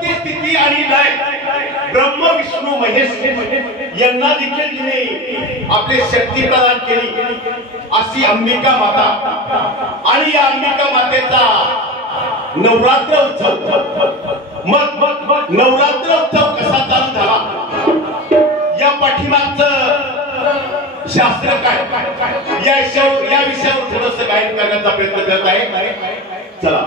उत्पत्ती स्थिती आणि लय ब्रह्म विष्णू महेश यांना देखील तिने आपली शक्ती प्रदान केली अशी अंबिका माता। आणि या अंबिका मातेचा नवरात्र उत्सव मग नवरात्र उत्सव कसा चालू झाला या पाठीमागचं शास्त्र काय या विषयावर थोडंसं गायन करण्याचा प्रयत्न करत आहे। चला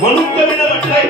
म्हणून कवीने म्हटलंय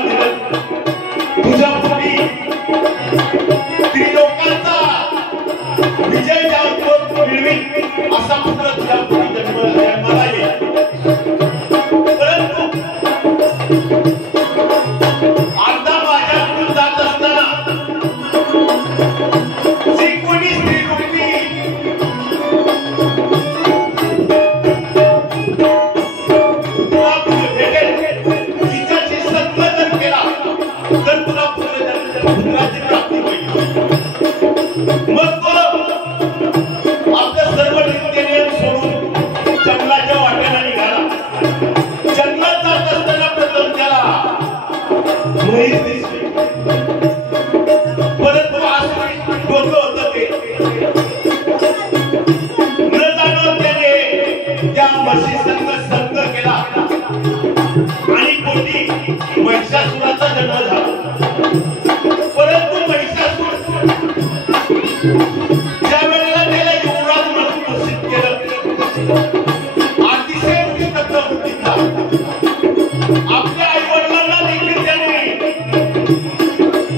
आव्हान दिलं, तुझ्या पोटी त्रिलोकाचा विजय मिळवील असा पुत्र तुझ्या पोटी जन्माला येईल. परंतु आता माझ्याकडून जात असताना जी कोणी स्त्री रूपी तुला भेटेल, तिच्याशी संगत जर केला तर तुला पुत्राची प्राप्ती होईल. मग तो आपलं सर्व नित्यनेम सोडून जंगलाच्या वाटेला निघाला. जंगलात जात असताना प्रथम त्याला म्हैस दिसली, परंतु आसुरी डोकं होतं ते. न जाणून त्याने त्या म्हशी संग केला आणि पोटी महिषासुराचा जन्म झाला. परंतु महिषासुर ज्या वेळेला त्याला युवराज म्हणून घोषित केलं, अतिशय उत्कृष्ट प्रवृत्तीचा आपल्या आई वडिलांना देखील त्याने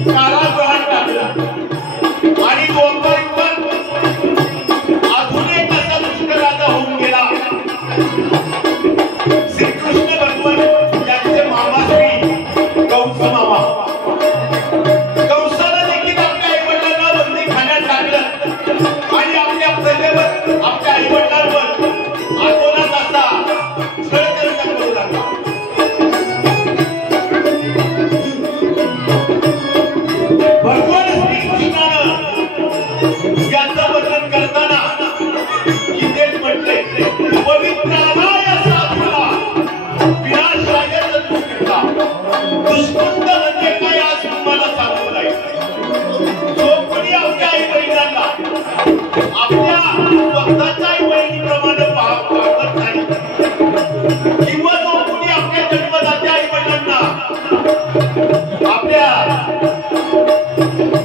कारागृहात टाकला आणि द्वापारयुगात अजून एक असा दुष्ट राजा होऊन गेला. श्रीकृष्ण भगवान यांचे मामा श्री कंस मामा. कंसाला देखील आपल्या आई वडिलांना बंदी खाण्यात टाकलं आणि आपल्या प्रजेवर, आपल्या आई वडिलांवर आतोनात असा छळ करू लागला. भगवान श्रीकृष्णानं याचं वर्णन करताना गीतेत म्हटले, पवित्रानाय साधूला विनाशाय दुष्कृता. दुष्कृत म्हणजे काय आज तुम्हाला सांगू लागेल. जो कोणी आपल्या आई वडिलांना आपल्या स्वतःच्या आई वडिलांप्रमाणे वागत नाही, किंवा जो कोणी आपल्या जन्मदात्या आई वडिलांना आपल्या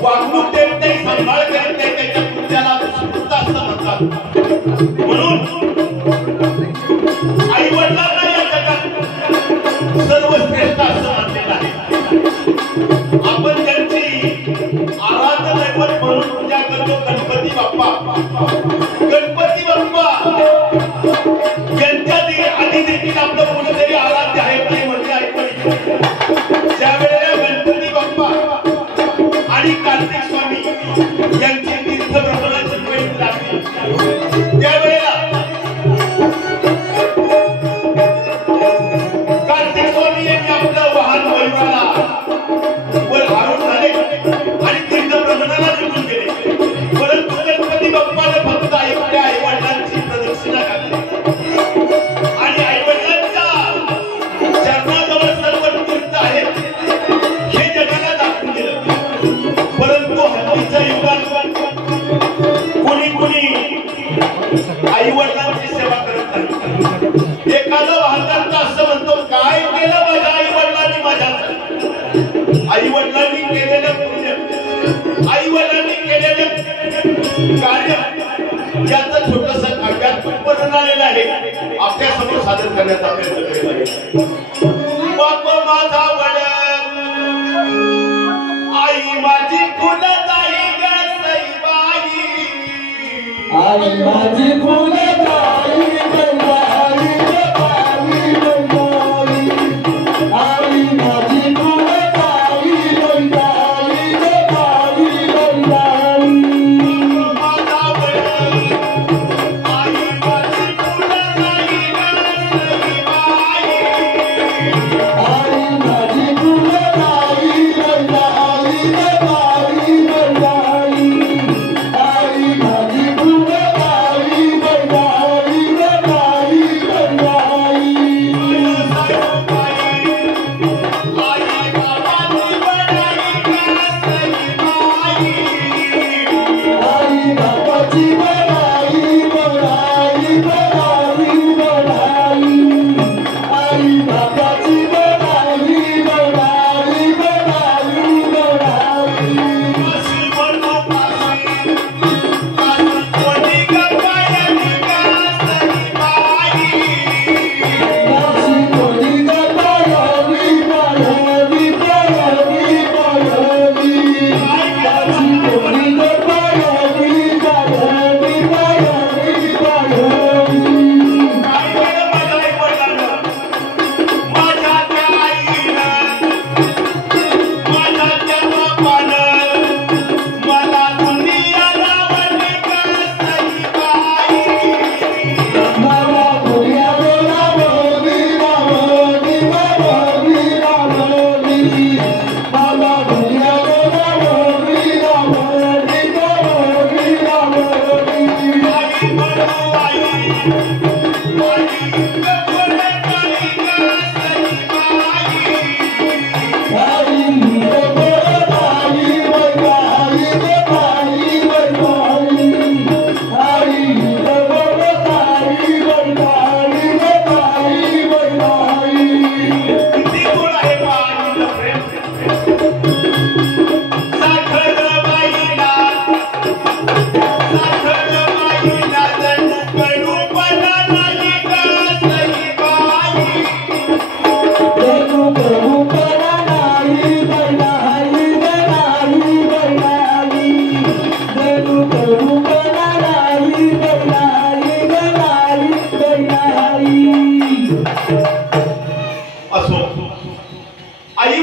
वागणूक देत नाही, सांभाळ करत नाही, त्याच्या कृत्याला दुष्कृत असं म्हणतात. म्हणून आई वडिलांना या जगात सर्वश्रेष्ठ असं मानलेलं आहे. आपण त्यांची आराधना दैवत म्हणून पूजा करतो गणपती बाप्पा. गणपती बाप्पा यांच्या आधी देखील आपलं कोणीतरी आराध्य आहे ते म्हणजे ऐकून. ज्या वेळेला गणपती बाप्पा आणि कार्तिक स्वामी यांची तीर्थभ्रमणाची वेळ लागली, त्यावेळेला कार्तिक स्वामी यांनी आपलं वाहन वैभवाला वर हारून झाले आणि तीर्थभ्रमणाला निघून गेले. परंतु गणपती बाप्पाने फक्त आपल्या आई वडिलांची प्रदक्षिणा घातली आणि आई वडिलांच्या चरणाजवळ सर्व तीर्थ आहेत हे जगाला दाखवून दिलं. परंतु हल्लीच्या युगात कोणी आई वडिलांची सेवा करत नाही. एखादा वाहतात असं म्हणतो, काय केलं माझ्या आई वडिलांनी माझ्या. आई वडिलांनी केलेलं पुण्य, आई वडिलांनी केलेलं कार्य याचं छोटस काव्यात उत्पन्न आलेलं आहे. आपल्या समोर सादर करण्याचा प्रयत्न केला आहे. बाप माझा वडील, आई माझी फुलदाई ग सईबाई. आई माझी फुलदाई गंगाई गंगाई गंगाई. आई माझी फुलदाई गंगाई गंगाई गंगाई. माझा वडील, आई माझी फुलदाई ग सईबाई. आई माझी फुलदाई गंगाई गंगाई गंगाई. आई माझी फुलदाई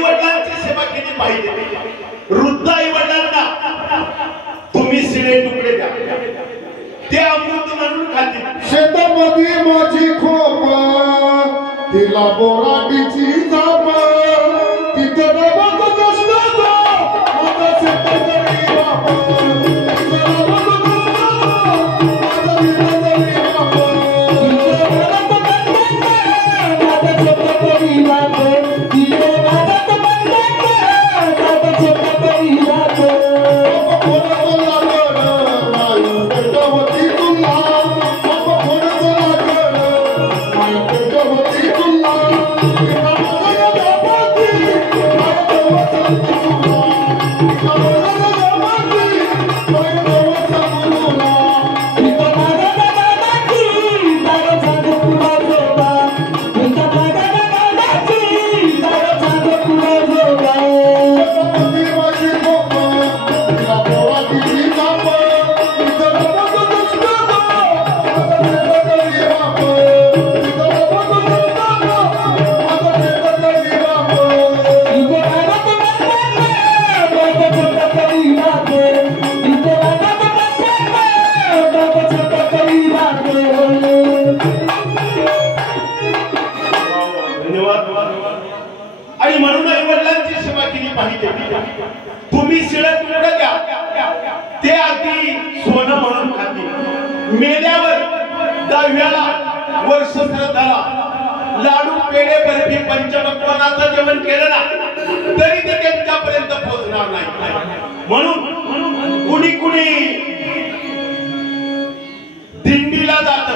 वडिलांची सेवा केली पाहिजे. वृद्ध आई वडिलांना तुम्ही शिळे तुकडे द्या, ते अमृत म्हणून खातील. शेतामध्ये माझी खोप, तिला बोराटीची झाप, तिथं रमत कसला माझा शेतकरी बाप, तिथं रमत कसला माझा शेतकरी बाप, तिथं रमत माझा शेतकरी बाप, तिथं रमत माझा शेतकरी बाप. आणि म्हणून आई वडिलांची सेवा केली पाहिजे. तुम्ही शिळे तुकडे द्या, ते अगदी सोनं म्हणून खातील. मेल्यावर दहाव्याला वर्ष श्राद्धाला लाडू पेढे बर्फी पंचपक्वान्नाचं जेवण केलं ना तरी ते त्यांच्यापर्यंत पोहोचणार नाही. म्हणून कुणी कुणी दिंडीला जात,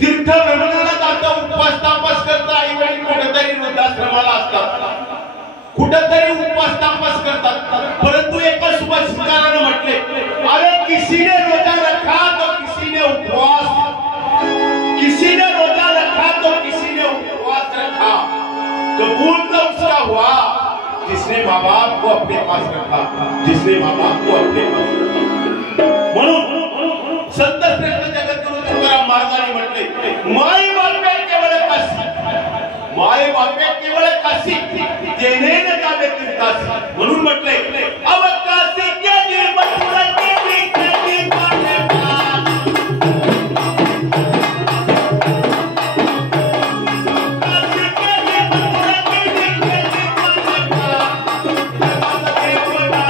तीर्थ भ्रमणाला जात, उपवास तापास करता. आई वडील कुठेतरी वृद्धाश्रमाला असतात, कुठेतरी उपवास तापास करतात. परंतु एका सुभाषिताने म्हटले, अरे किसीने रोजा रखा तो किसीने उपवास, किसीने रोजा रखा तो किसीने उपवास रखा, कबूल तो उसका हुआ जिसने माँ बाप को अपने पास रखा, जिसने माँ बाप को अपने पास रखा. म्हणून संत श्रेष्ठ जगद्गुरु तुकाराम महाराजांनी म्हटले, माय बापे केवळ काशी, माय बापे केवळ काशी, देणे न जावे तीर्थासी. म्हणून म्हटले, अव काशी गेली मथुरा गेली गेली पाने पान, काशी गेली मथुरा गेली गेली पाने पान, देव नाही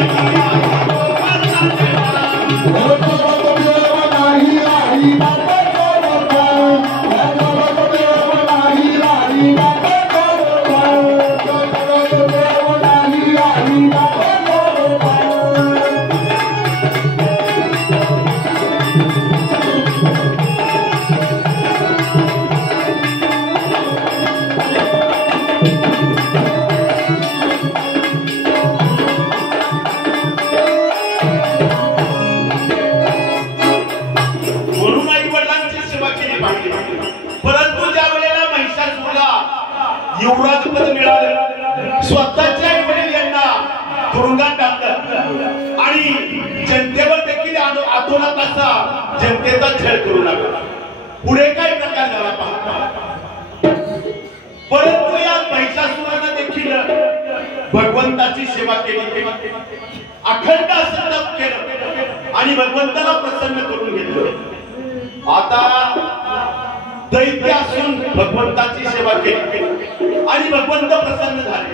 युवराज पद मिळालं, स्वतःच्या आई वडील यांना तुरुंगात टाकलं आणि जनतेवर देखील आतोनात असा जनतेचा छळ करू लागला. पुढे काय प्रकार झाला पाहता. परंतु या महिषासुरानं देखील भगवंताची सेवा केली, अखंड असं तप केलं आणि भगवंताला प्रसन्न करून घेतलं. आता दैत्य असून भगवंताची सेवा केली आणि भगवंत प्रसन्न झाले.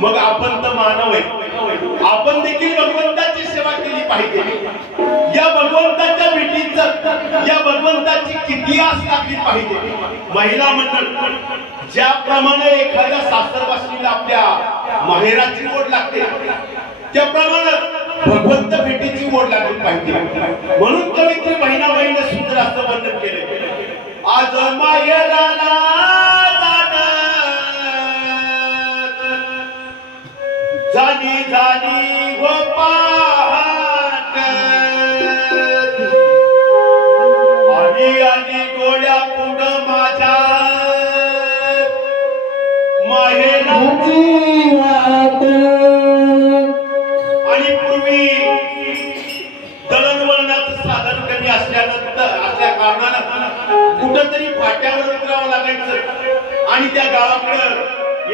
मग आपण तर मानव आहे, आपण देखील भगवंताची सेवा केली पाहिजे. या भगवंताच्या भेटीचं, या भगवंताची किती आस लागली पाहिजे. महिला मंडळ ज्याप्रमाणे एखाद्या सासरवासीला आपल्या माहेराची ओढ लागते, त्याप्रमाणे भगवंत भेटीची ओढ लागली पाहिजे. म्हणून कवित्री बहिणा बहिण सुंदर असं वर्णन केले. आज मायेला झाली झाली गोपाट, आली आली डोळ्या पुढं माझ्या माहेराची वाट. आणि पूर्वी दळणवळणाचं साधन कमी असल्या कारणानं कुठंतरी फाट्यावर उतरावं लागायचं आणि त्या गावाकडं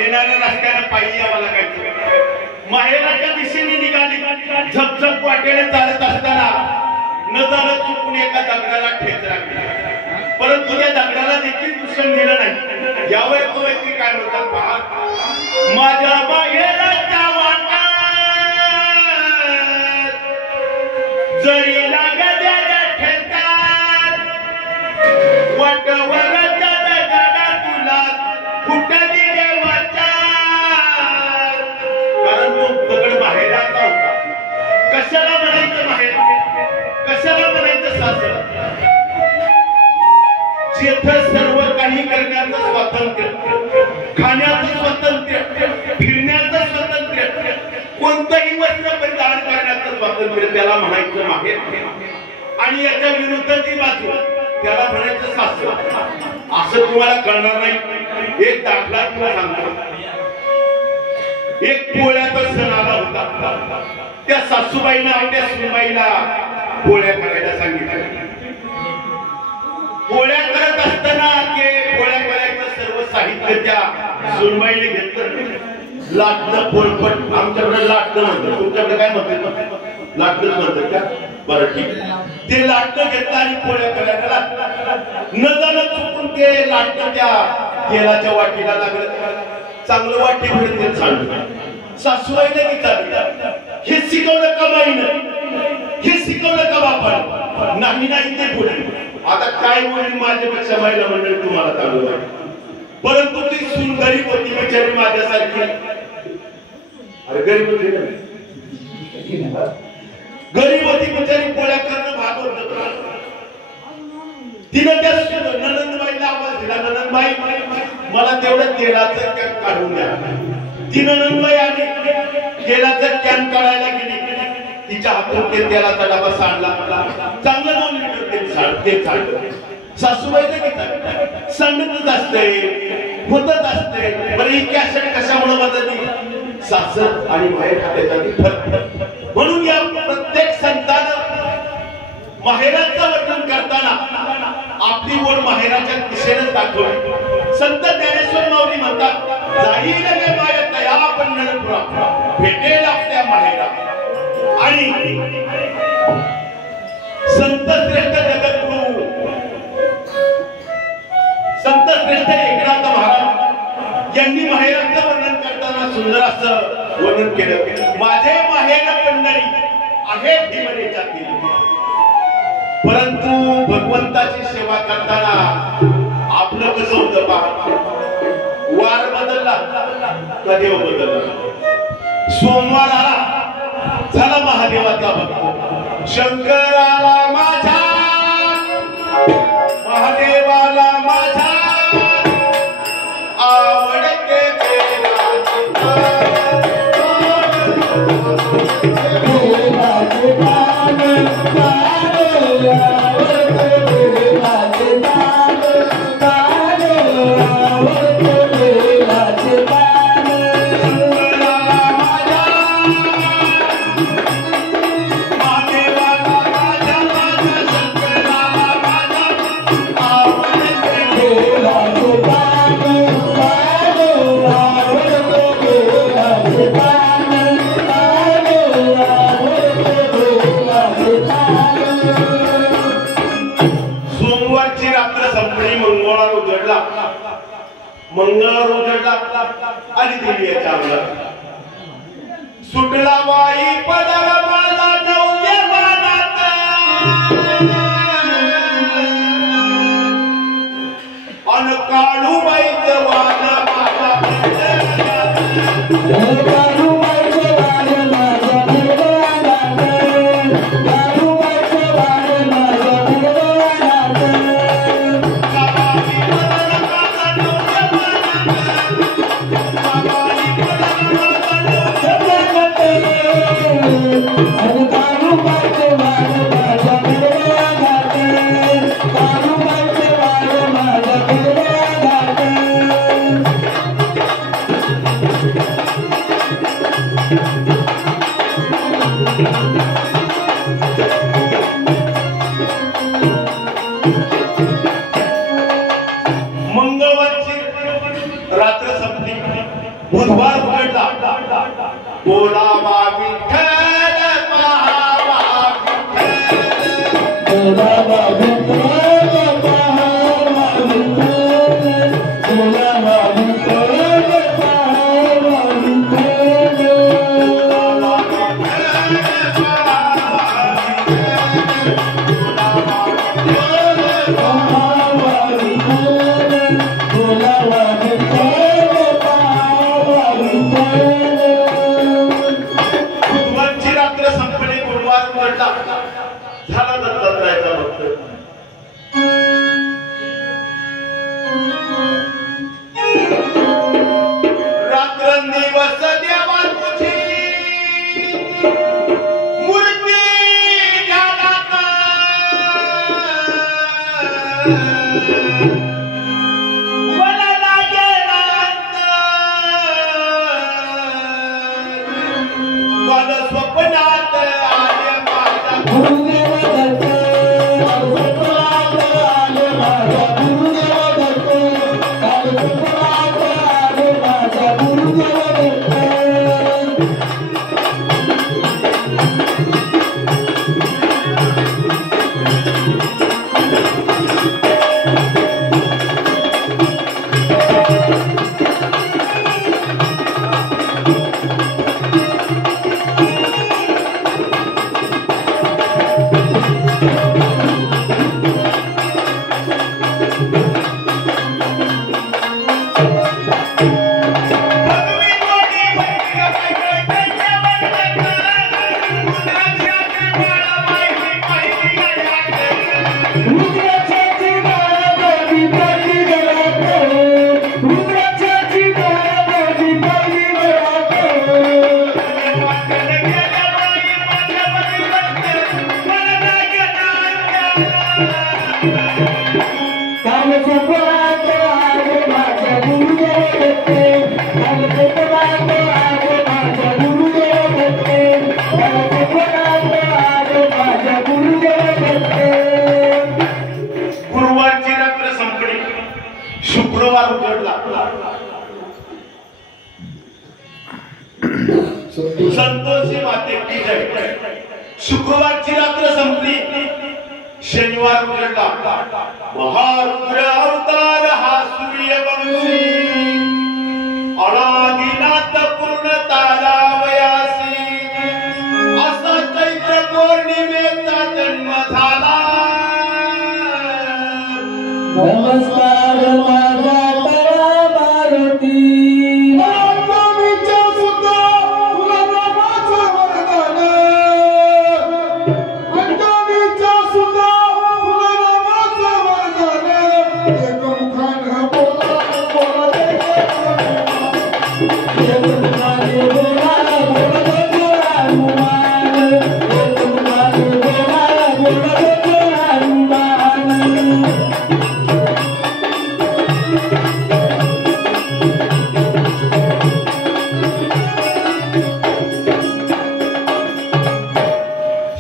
येणाऱ्या रस्त्याने पायी आम्हाला काय माहेराच्या दिशेने निघाली झपझप वाटेने चालत असताना न जाणं चुकून एका दगडाला ठेच लागली परंतु त्या दगडाला देखील दुसरं नेलं नाही यावर तो व्यक्ती काय म्हणतात पहा माझ्या माहेराच्या वाटा जरी लागल्या ठेचात वाटवरच्या दगडा तुला फुटली देवाच्या कारण तो दगड माहेराचा होता कशाला म्हणायचं माहेर कशाला म्हणायचं सासर जेथं सर्व काही करण्याचं स्वातंत्र्य खाण्याचं स्वातंत्र्य फिरण्याचं स्वातंत्र्य कोणतंही वस्त्र परिधान करण्याचं स्वातंत्र्य त्याला म्हणायचं माहेर आणि याच्या विरुद्धची बाजू त्याला म्हणायचं सासर असं तुम्हाला कळणार नाही एक दाखला तुम्हाला सांगतो एक पोळ्याचा सण आला होता त्या सासूबाईनं आपल्या सुनबाईला पोळ्या करायला सांगितलं पोळ्या करत असताना ते पोळ्या करायचं सर्व साहित्य त्या सुनबाईने घेतलं लाटणं पोळपट आमच्याकडे लाटणं म्हणतात तुमच्याकडे काय म्हणतात लाटणं म्हणतात का बरं ठीक ते लाटणं घेतलं आणि पोळ्या करायला न जाणं चुकून ते लाटणं त्या तेलाच्या वाटीला लागलं चांगलं वाटीमध्ये तेल सांडलं सासूबाईने विचारलं हे शिकवलं का बाईनं हे शिकवलं का बापानं नाही नाही ते पुढे आता काय होईल माझ्यापेक्षा महिला मंडळी तुम्हाला चालू परंतु ती सून गरीब होती बिचारी माझ्यासारखी अरे गरीब होती गरीब होती बिचारी पोळ्या करणं भाग होत तिनं त्या ननंदबाईला आवाज दिला ननंदबाई मला तेवढं तेलाचं कॅन काढून द्या ती ननंदबाई आणि तेलाचं कॅन काढायला गेली तिच्या हातून ते तेलाचा डबा सांडला चांगलं 2 लिटर तेल सांडलं सासूबाईने घेतलं सांडतच असतंय होतच असतंय बरं ही कॅसेट कशामुळे बदलली सासर आणि माहेर त्याच्यातील फरक म्हणून या प्रत्येक संतानं माहेराचं वर्णन करताना आपली ओढ माहेराच्या दिशेने दाखवली संत ज्ञानेश्वर माऊली म्हणतात जाईल रे माया तया पंढरपुरा भेटेल आपल्या माहेरा आणि संत श्रेष्ठ जगद्गुरु संत श्रेष्ठ एकनाथ महाराज यांनी माहेराचं वर्णन करताना सुंदर असं वर्णन केलं माझे माहेर पंढरी आहे भीमरेच्या तीरी परंतु भगवंताची सेवा करताना आपलं कसं होतं पहा वार बदलला कधी बदलला सोमवार आला झाला महादेवाचा भक्त शंकराला माझा महादेवाला माझा आवडते मंगळवार उजडला आणि दिली याच्या अंगात सुटला बाई पदाला मला नवते मनात अन काळूबाईचं वाण उघडला बोलावा विठ्ठल पाहावा विठ्ठल बोलावा विठ्ठल पाहावा विठ्ठल बोलावा विठ्ठल पाहावा विठ्ठल बोलावा विठ्ठल पाहावा विठ्ठल बोलावा विठ्ठल पाहावा विठ्ठल बुधवारची रात्र संपली गुरुवार उघडला झाला दत्तात्रयाचा भक्त रात्रंदिवस देवा तुझी मूर्ती ध्यानात मला लागेना काल स्वप्नात आले माझ्या गुरुदेव दत्त स्वप्नात आले माझ्या गुरुदेव दत्त काल स्वप्नात आले माझ्या गुरुदेव दत्त भगवी मोठी मैत्री मैत्रीच्या रुद्राक्षाची माळा माहिती रुद्राक्षाची माळा माझी पडली गळ्यात रुद्राक्षाची माळा माझी पडली गळ्यात काल स्वप्नात आले माझ्या गुरुदेव दत्त काल स्वप्नात आले माझ्या गुरुदेव दत्त काल स्वप्नात आले माझ्या गुरुदेव दत्त गुरुवारची रात्र संपली शुक्रवार उघडला संतोषी माते की जय शुक्रवारची रात्र संपली शनिवार उघडला महारुद्र अवतार हा सूर्यवंशी अनादिनाथ पूर्ण तारावयासी असा चैत्र पौर्णिमेचा जन्म झाला नमस्कार माझा तळा मारुती नामांच्या सुद्धा तुला नामाचं वरदान पंचमीच्या सुद्धा तुला नामाचं वरदान एक मुखानं बोला बोला एक मुखानं बोला बोला हनुमान एक मुखानं बोला बोला हनुमान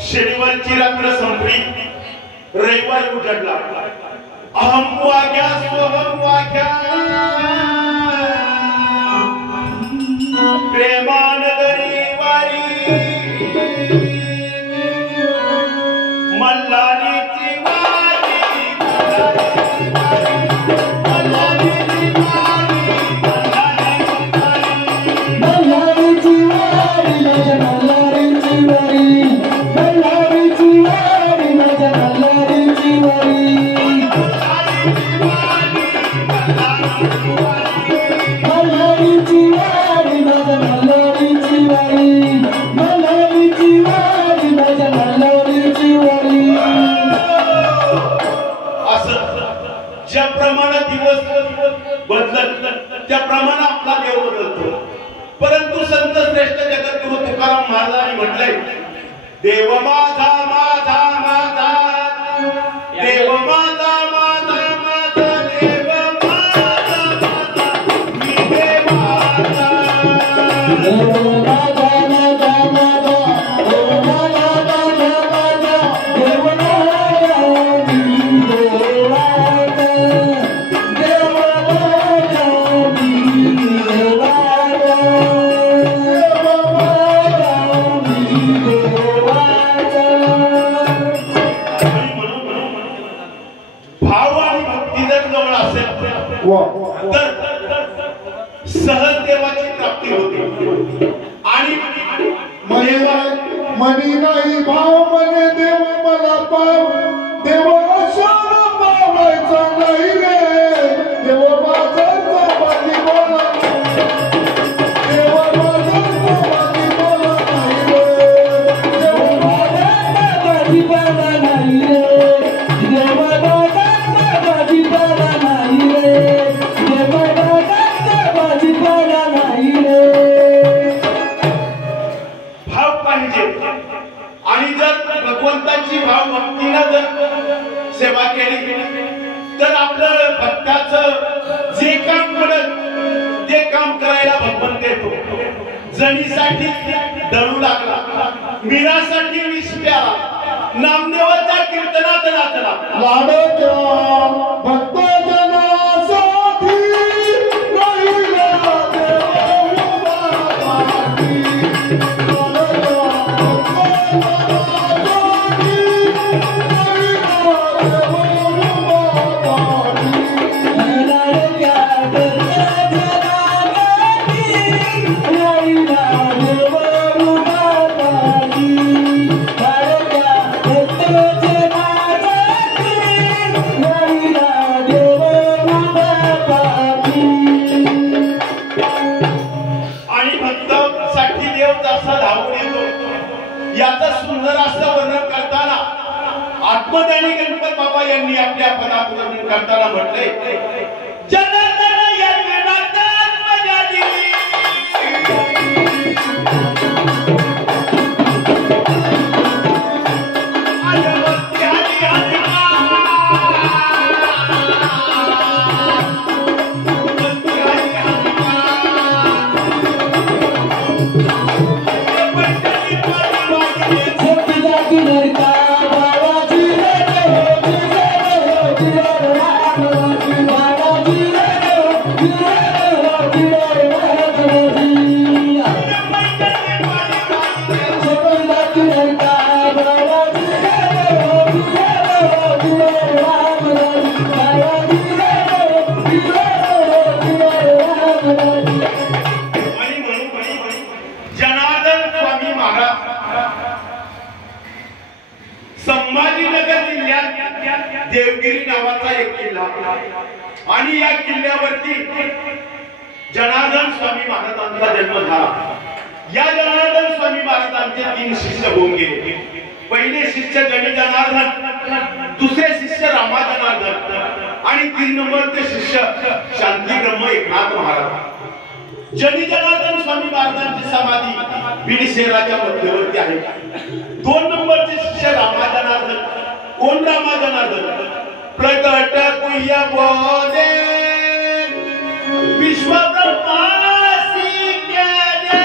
शनिवारची रात्र संपली रविवार उघडला अहम वाग्या स्वहम वाग्या प्रेमान गरीवारी मल्हारीची वारी मल्हारीची वारी मल्हारीची वारी माझ्या मल्हारीची वारी मल्हारीची वारी माझ्या मल्हारीची वारी मल्हारीची वारी माझ्या मल्हारीची वारी मल्हारीची वारी माझ्या मल्हारीची वारी असं ज्याप्रमाणे दिवस बदलत त्याप्रमाणे आपला देव बदलतो परंतु संत श्रेष्ठ जगद्गुरु तुकाराम महाराजांनी म्हटलंय देव माझा माझा माझा देव माझा माझा माझा देव माझा माझा मी देवाचा देव माझा माझा माझा देव माझा माझा माझा देव माझा मी देवाचा देव माझा मी देवाचा आणि नाही भाव म्हणे देव मला पाव देव अशाला पावायचा नाही रे देव माझा बाकी बोला देव माझा बाकी बोला नाही रे देव माझा बाकी बोला नाही रे देव माझा बाकी बोला नाही रे देव माझा बाकी बोला नाही रे भाव पाहिजे आणि जर भगवंताची भाव भक्तीनं जर सेवा केली तर आपलं भक्ताचं जे काम पडत ते काम करायला भगवंत येतो. जणीसाठी डरू लागला मीरासाठी विष प्याला नामदेवाच्या कीर्तनात नाचला लाडक्या भक्तजनासाठी राहिला देव बाबाजी सुंदर असं वर्णन करताना आत्मज्ञानी गणपत बाबा यांनी आपल्या पदात वर्णन करताना म्हटले जनार्दन स्वामी महाराज संभाजीनगर जिल्ह्यात देवगिरी नावाचा एक किल्ला आणि या किल्ल्यावरती जनार्दन स्वामी महाराजांचा जन्म झाला. या जनार्दन स्वामी महाराजांचे 3 शिष्य होऊन गेले. पहिले शिष्य जनी जनार्दन, दुसरे शिष्य रामा जनार्दन आणि 3 नंबरचे शिष्य शांतीब्रह्म एकनाथ महाराज. जनी जनार्दन स्वामी महाराजांची समाधी बीड शहराच्या मध्यवर्ती आहे. 2 नंबरचे शिष्य रामा जनार्दन. कोण रामा जनार्दन? प्रकट कुह्य बोले विश्वब्रह्मासी केले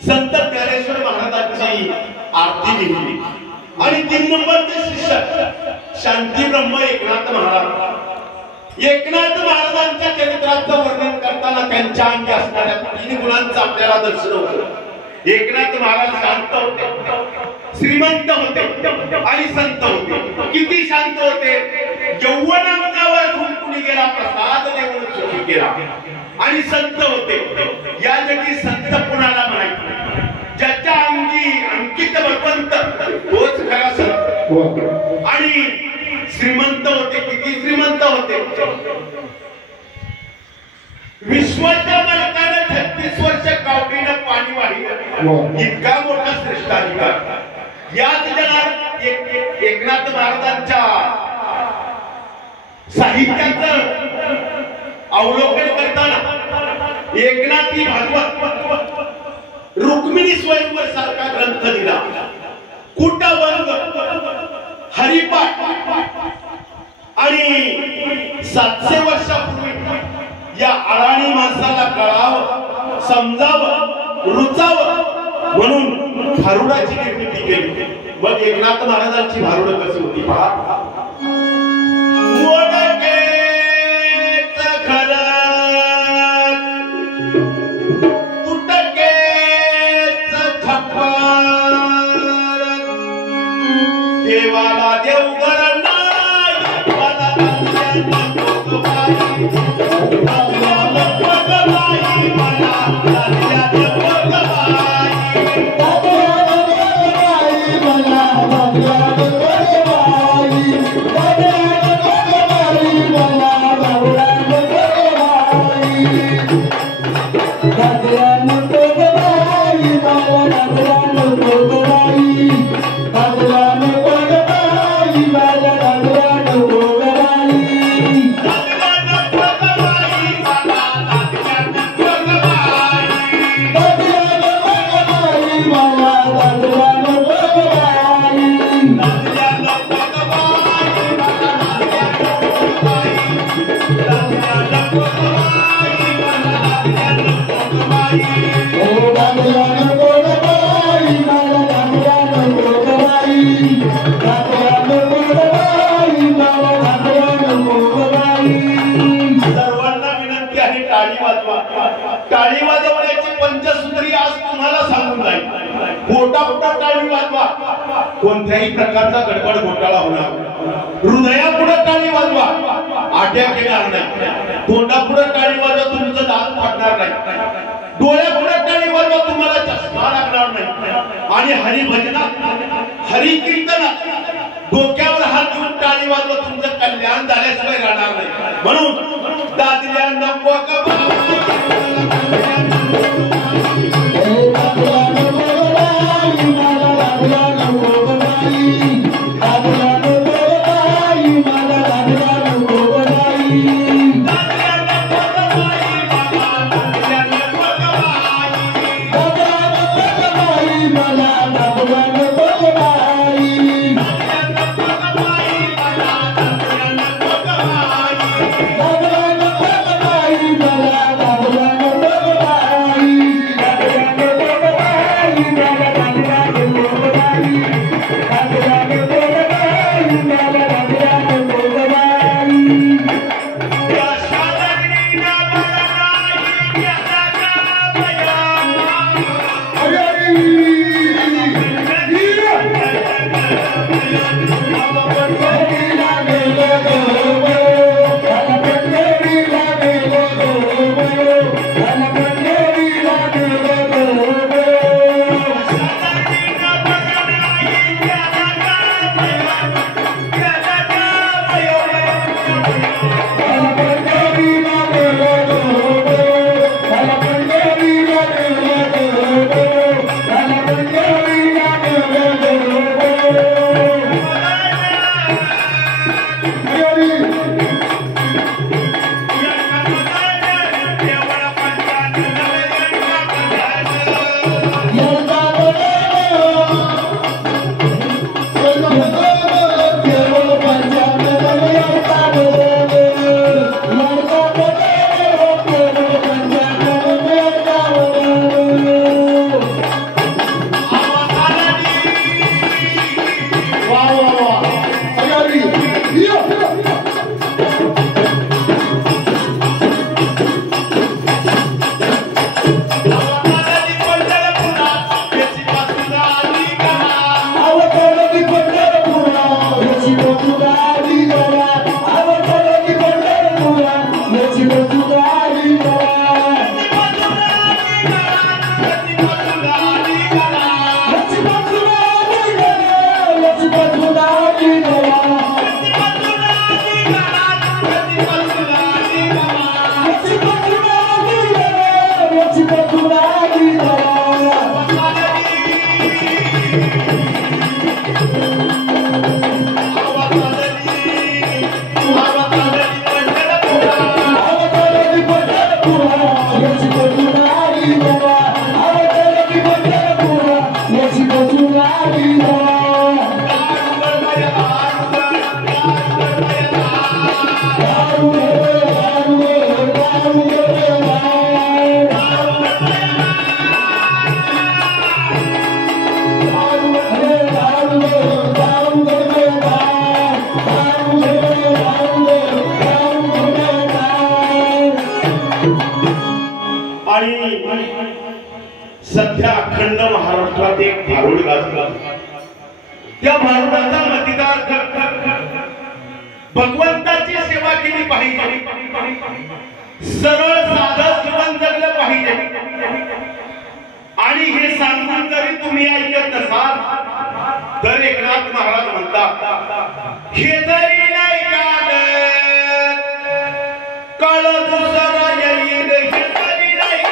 संत ज्ञानेश्वर महाराजांची आरती लिहिली आणि 3 नंबरचे शिष्य शांतीब्रह्म एकनाथ महाराज. एकनाथ महाराजांच्या चरित्राचं वर्णन करताना त्यांच्या अंगी असणाऱ्या 3 गुणांचं आपल्याला दर्शन होतं. एकनाथ महाराज शांत होते, श्रीमंत होते आणि संत होते. किती शांत होते? यौवन अंगावर कुणी गेला प्रसाद देऊन सुखी केला. आणि संत होते. या जगी संत कुणाला म्हणायचे? ज्याच्या अंगी अंकित भगवंत तोच खरा संत. आणि श्रीमंत होते. किती श्रीमंत होते? विश्वाच्या मालकाने 36 वर्ष कावडीनं पाणी वाहिलं इतका मोठा श्रेष्ठाधिकार. याच जगात एकनाथ महाराजांच्या साहित्याचं अवलोकन करताना एकनाथी भागवत रुक्मिणी स्वयंवर सारखा ग्रंथ दिला. कुटवंग हरिपाठ आणि 700 वर्षापूर्वी या अडाणी माणसाला कळावं, समजावं, रुचावं म्हणून भारुडाची निर्मिती केली. मग एकनाथ महाराजांची भारुड कशी होती पहा. देवाला देवघर नाही मला टाळी वाजवण्याची पंचसूत्री आज तुम्हाला सांगून जाईल. पोटापुटा टाळी वाजवा, कोणत्याही प्रकारचा गडबड घोटाळा होणार. हृदयापुढे टाळी वाजवा, आट्या घेणार नाही. तोंडापुढे टाळी वाजवा, तुमचं दात फाटणार नाही. डोळ्यापुढे टाळी वाजवा, तुम्हाला चष्मा लागणार नाही. आणि हरिभजनात, हरिकीर्तनात डोक्यावर हात घेऊन टाळी वाजवा, तुमचं कल्याण झाल्याशिवाय राहणार नाही. म्हणून दादल्या नको सध्या अखंड महाराष्ट्रात एक भारुड गाजला. त्या भारुडाचा मतिदार भगवंताची सेवा केली पाहिजे, सरळ साधं जीवन जगलं पाहिजे. आणि हे सांगून जरी तुम्ही ऐकत नसाल तर एकनाथ महाराज म्हणतात, हे जरी नाही काळ दुसरा येईल, हे जरी नाही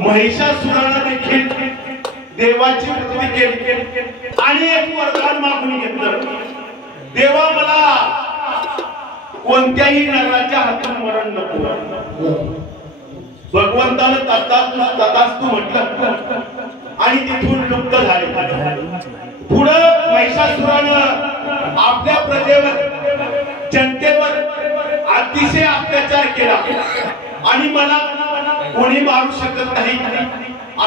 महिषासुराने देखील देवाची स्तुती केली आणि एक वरदान मागून घेतलं, देवा मला कोणत्याही नराच्या हातून मरण नको. भगवंतानं तथास्तु म्हटलं आणि तिथून लुप्त झाले. पुढं महिषासुरानं आपल्या प्रजेवर जनतेवर अतिशय अत्याचार केला आणि मला कोणी मारू शकत नाही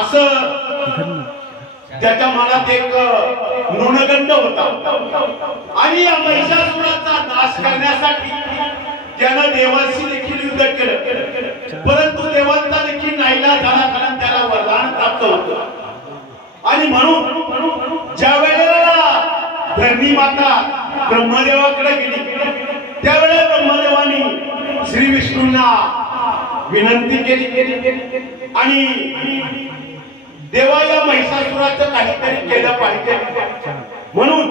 असं त्याच्या मनात एक न्यूनगंड होता. आणि या महिषासुराचा नाश करण्यासाठी त्यानं देवाशी देखील युद्ध केलं, परंतु देवांचा देखील नाईलाज झाला, कारण त्याला वरदान प्राप्त होतं. आणि म्हणून ज्या वेळेला धरणी माता ब्रह्मदेवाकडे गेली त्यावेळेला ब्रह्मदेवानी श्री विष्णूंना विनंती केली आणि देवा या महिषासुराचं काहीतरी केलं पाहिजे म्हणून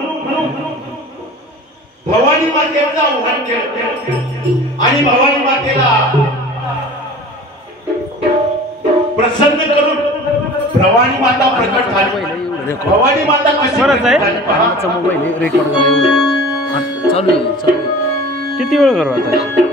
भवानी मातेचं आव्हान केलं आणि भवानी मातेला प्रसन्न करून भवानी माता प्रकट झाली. भवानी माता कशी मोबाईल रेकॉर्ड चालू आहे. किती वेळ करू आता?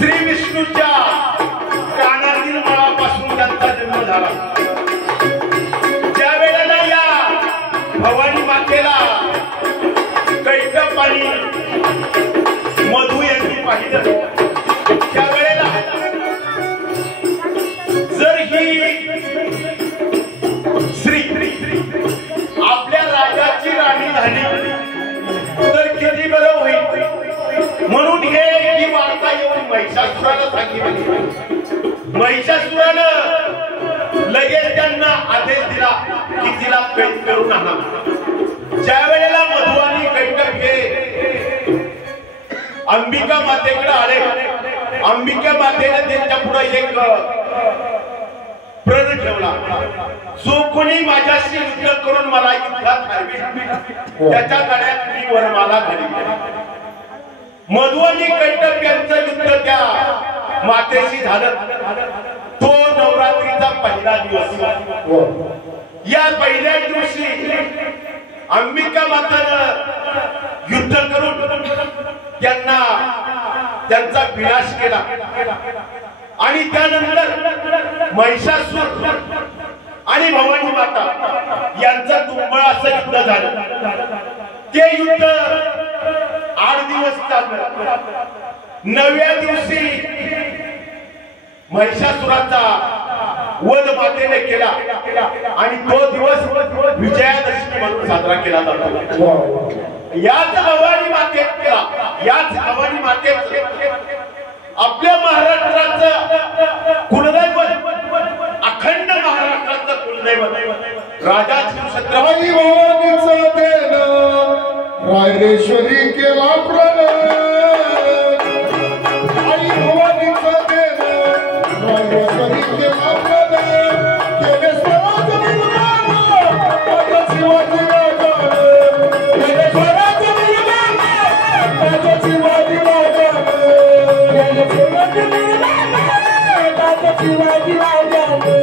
श्री विष्णूच्या कानातील मळापासून त्यांचा जन्म झाला. ज्या वेळेला या भवानी मातेला कैटप आणि मधू यांनी पाहिलं, त्यावेळेला जर ही श्री आपल्या राजाची राणी झाली तर किती बरं होईल. म्हणून ही वार्ता येऊन महिषासुराला सांगितली. महिषासुरानं लगेच त्यांना आदेश दिला की तिला कैद करून आणा. ज्या वेळेला मधु आणि कैटप हे अंबिका मातेकडे आले, अंबिका मातेने त्यांच्या पुढे एक प्रण ठेवला, जो कोणी माझ्याशी युद्ध करून मला युद्धात हरवेल त्याच्या गळ्यात मी वरमाला घालीन. मधु आणि कैटप यांचं युद्ध त्या मातेशी झालं. तो नवरात्रीचा पहिला दिवस. या पहिल्या दिवशी अंबिका मातानं युद्ध करून त्यांना त्यांचा विनाश केला. आणि त्यानंतर महिषासूर आणि भवानी माता यांचं दुर्बळ असं युद्ध झालं. ते युद्ध 8 दिवस चाललं. 9व्या दिवशी महिषासुराचा वध मातेने केला आणि तो दिवस विजयादशमी म्हणून साजरा केला जातो. याच भवानी मातेत याच भवानी मातेत आपल्या महाराष्ट्राचं कुलदैवत, अखंड महाराष्ट्राचं कुलदैवत राजा छत्रपती भवानीचं देणं रायरेश्वरी केला प्रणय. आई भवानीचं देणं रायरेश्वरी केला प्रणय. केले स्वराज निर्माण माझ्या शिवाजी राजानं. केले स्वराज निर्माण माझ्या शिवाजी राजानं. केले स्वराज निर्माण माझ्या शिवाजी राजानं.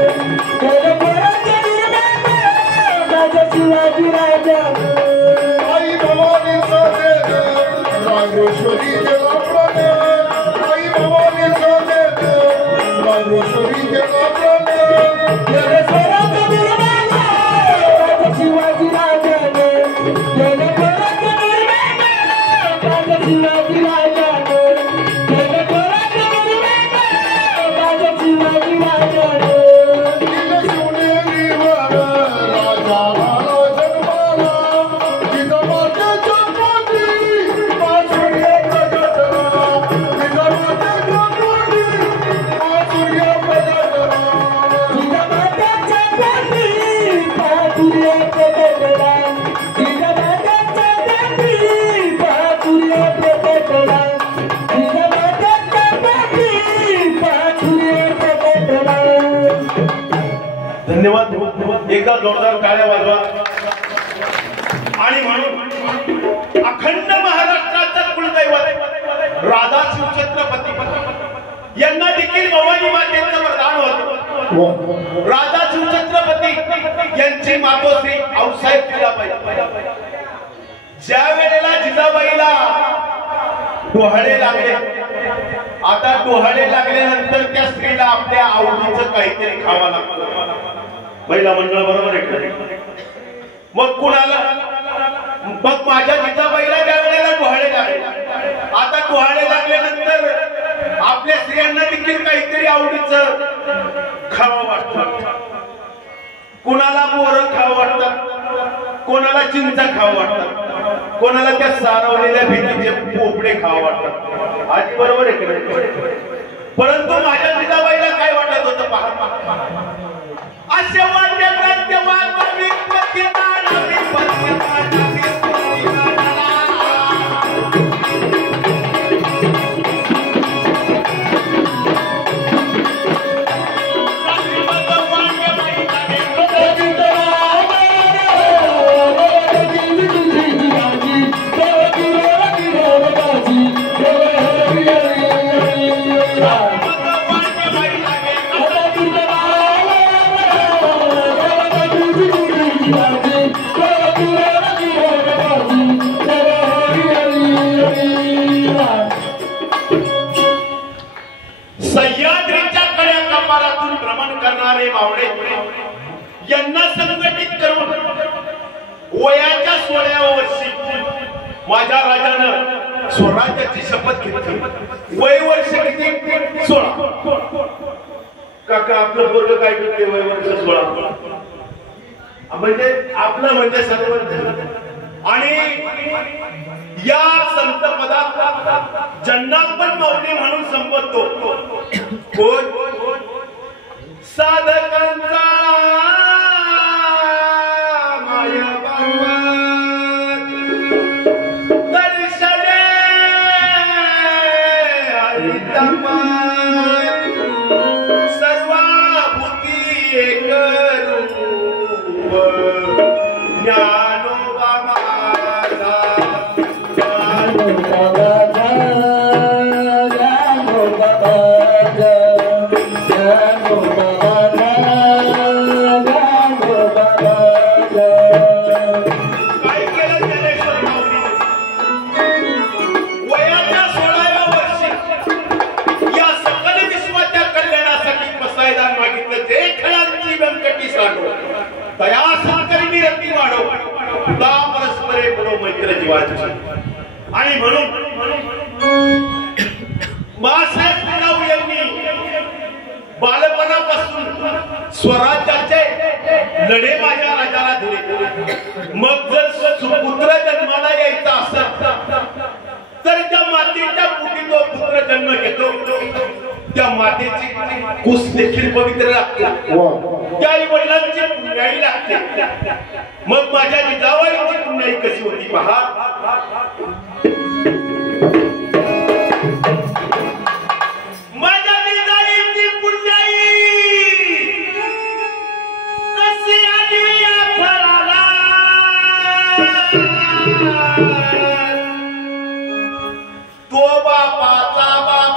केले स्वराज निर्माण माझ्या शिवाजी राजानं. आई भवानीचं देणं रायरेश्वरी केला प्रणय. आई भवानीचं देणं रायरेश्वरी केला प्रणय. केले स्वराज निर्माण माझ्या शिवाजी राजानं. केले स्वराज निर्माण माझ्या शिवाजी राजानं. केले स्वराज निर्माण माझ्या शिवाजी राजानं. केले शिवनेरीवर राजा आला जन्माला. जिजामातेच्या पोटी सूर्य प्रगटला. जिजामातेच्या पोटी सूर्य प्रगटला. जिजामातेच्या पोटी सूर्य प्रगटला. जिजामातेच्या पोटी सूर्य प्रगटला. जिजामातेच्या पोटी सूर्य प्रगटला. धन्यवाद. एकदा जोरदार टाळ्या वाजवा. आणि म्हणून अखंड महाराष्ट्राचा कुलदैवत राजा शिवछत्रपती यांना देखील भवानी मातेचं वरदान होतं. राजा शिवछत्रपती यांची मातोश्री औसाहेब जिजाबाई ज्या वेळेला जिजाबाईला डोहाळे लागले, आता डोहाळे लागल्यानंतर त्या स्त्रीला आपल्या आवडीचं काहीतरी खावं लागतं. महिला मंडळ बरोबर आहे. मग कुणाला, मग माझ्या जिजाबाईला ज्या वेळेला डोहाळे लागले, आता डोहाळे लागल्यानंतर आपल्या स्त्रियांना देखील काहीतरी आवडीचं खावं वाटतं. कोणाला बोरं खावं वाटतं, कोणाला चिंच खावं वाटतं, कोणाला त्या सारवलेल्या भीतीचे पोपडे खावं वाटतात. आजी बरोबर आहे. परंतु माझ्या जिजाबाईला काय वाटत होतं पहा. असे वाद्य सह्याद्रीच्या कड्या कपालातून भ्रमण करणारे मावळे यांना संघटित करून वयाच्या 16व्या वर्षी माझ्या राजानं स्वराज्याची शपथ घेतली. वय वर्ष किती? 16. काका आपलं पोरग काय करते? वय वर्ष 16. म्हणजे आपलं म्हणजे सर्व. आणि या संत पदात ज्यांना पण माऊली म्हणून संबोधतो कोण? साधकांचा दर्शने सर्वाभूती एक रूप ज्ञानोबा माझा. दया संकल्पी रती वाढव तुला परस्परे बरो मैत्र जीवाची. आणि म्हणून बाळासाहेब पुनाव यांनी बालपणापासून स्वराज्याचे लढे माझ्या राजाला दिले. मग जर पुत्र जन्माला यायचा असेल तर त्या मातेच्या पोटी तो पुत्र जन्म घेतो. त्या मातेची कुस देखील पवित्र लागते. त्या आई वडिलांची पुण्याई लागते. मग माझ्या जिजाबाईची पुण्याई कशी होती पहा. माझ्या जिजाईची पुण्याई कशी आली या फळाला. तो बापाचा बाप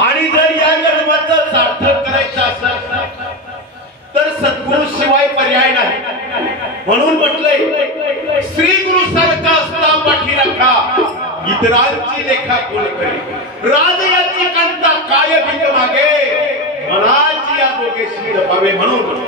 आणि जर या जन्माचं सार्थक करायचं असेल तर सद्गुरु शिवाय पर्याय नाही. म्हणून म्हटलंय श्री गुरु सारखा असता पाठी राखा इतरांची लेखा कोण करे राज याची कंटा काय भीक मागे मनाची या दोघेशी लपावे म्हणून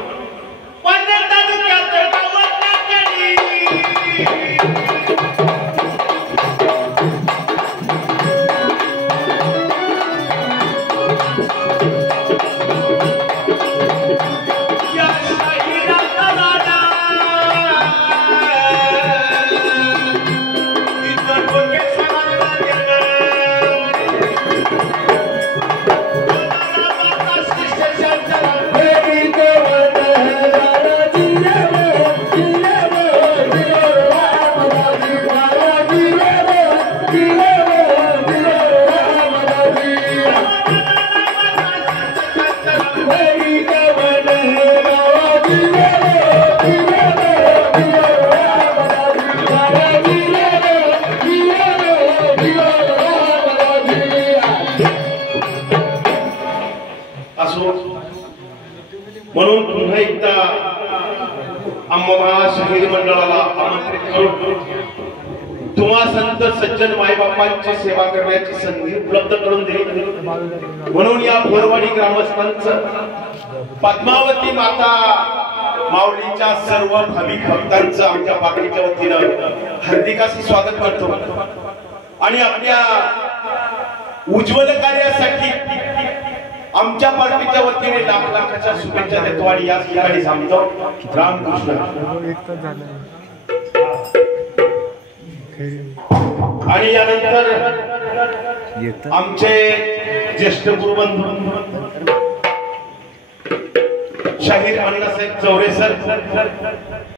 म्हणून पुन्हा एकदा आम्हा शहीद मंडळाला आमंत्रित करून तुम्हा संत सज्जन मायबापांची सेवा करण्याची संधी उपलब्ध करून दिली. म्हणून या भोरवाडी ग्रामस्थांचं पद्मावती माता माऊलीच्या सर्व भाविक भक्तांचं आमच्या पाकळीच्या वतीनं हार्दिक असं स्वागत करतो आणि आपल्या उज्ज्वल कार्यासाठी आमच्या पार्टीच्या वतीने लाख लाखाच्या शुभेच्छा देतो आणि याच ठिकाणी सांगतो रामकृष्ण. आणि यानंतर आमचे ज्येष्ठ गुरुबंधू शाहीर अण्णासाहेब चौरे सर